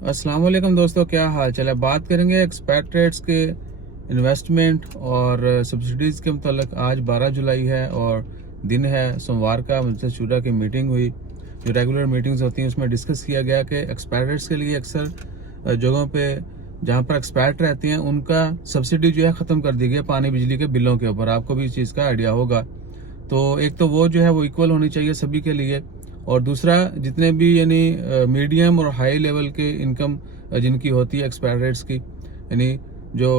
अस्सलाम वालेकुम दोस्तों, क्या हाल चाल है। बात करेंगे एक्सपैट्रिएट्स के इन्वेस्टमेंट और सब्सिडीज़ के मतलब। आज 12 जुलाई है और दिन है सोमवार का। मजलिस शूरा की मीटिंग हुई, जो रेगुलर मीटिंग्स होती हैं उसमें डिस्कस किया गया कि एक्सपैट्रिएट्स के लिए अक्सर जगहों पे जहाँ पर एक्सपैट रहते हैं उनका सब्सिडी जो है ख़त्म कर दी गई है पानी बिजली के बिलों के ऊपर। आपको भी इस चीज़ का आइडिया होगा। तो एक तो वो जो है वो इक्वल होनी चाहिए सभी के लिए, और दूसरा जितने भी यानी मीडियम और हाई लेवल के इनकम जिनकी होती है एक्सपैट्रिएट्स की, यानी जो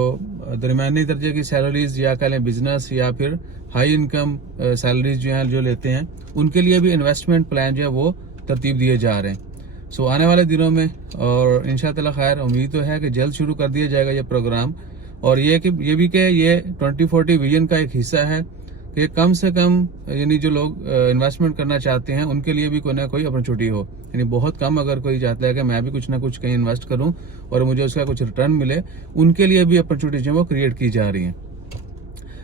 दरमियानी दर्जे की सैलरीज या कह लें बिजनेस या फिर हाई इनकम सैलरीज जो हैं जो लेते हैं, उनके लिए भी इन्वेस्टमेंट प्लान जो है वो तरतीब दिए जा रहे हैं। सो आने वाले दिनों में और इंशाअल्लाह खैर उम्मीद तो है कि जल्द शुरू कर दिया जाएगा ये प्रोग्राम। और ये भी कि ये 2040 विजन का एक हिस्सा है कि कम से कम यानी जो लोग इन्वेस्टमेंट करना चाहते हैं उनके लिए भी कोई ना कोई अपॉर्चुनिटी हो। यानी बहुत कम अगर कोई चाहता है कि मैं भी कुछ ना कुछ कहीं इन्वेस्ट करूं और मुझे उसका कुछ रिटर्न मिले, उनके लिए भी अपॉर्चुनिटी जो वो क्रिएट की जा रही हैं।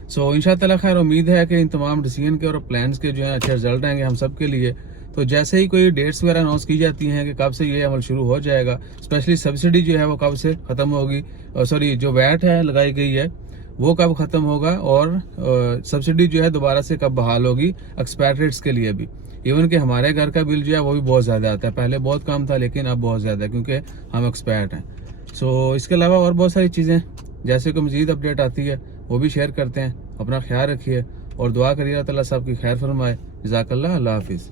सो इंशाअल्लाह खैर उम्मीद है कि इन तमाम डिसीजन के और प्लान्स के जो है अच्छे रिजल्ट आएंगे हम सब के लिए। तो जैसे ही कोई डेट्स वगैरह अनाउंस की जाती हैं कि कब से ये अमल शुरू हो जाएगा, स्पेशली सब्सिडी जो है वो कब से ख़त्म होगी, सॉरी जो वैट है लगाई गई है वो कब ख़त्म होगा, और सब्सिडी जो है दोबारा से कब बहाल होगी एक्सपैट्रिएट्स के लिए भी। इवन कि हमारे घर का बिल जो है वो भी बहुत ज़्यादा आता है। पहले बहुत कम था लेकिन अब बहुत ज़्यादा है क्योंकि हम एक्सपैट हैं। सो इसके अलावा और बहुत सारी चीज़ें जैसे कोई मज़ीद अपडेट आती है वो भी शेयर करते हैं। अपना ख्याल रखिए और दुआ करिए अल्लाह ताला सबकी खैर फरमाए। जज़ाकल्लाह, अल्लाह हाफिज़।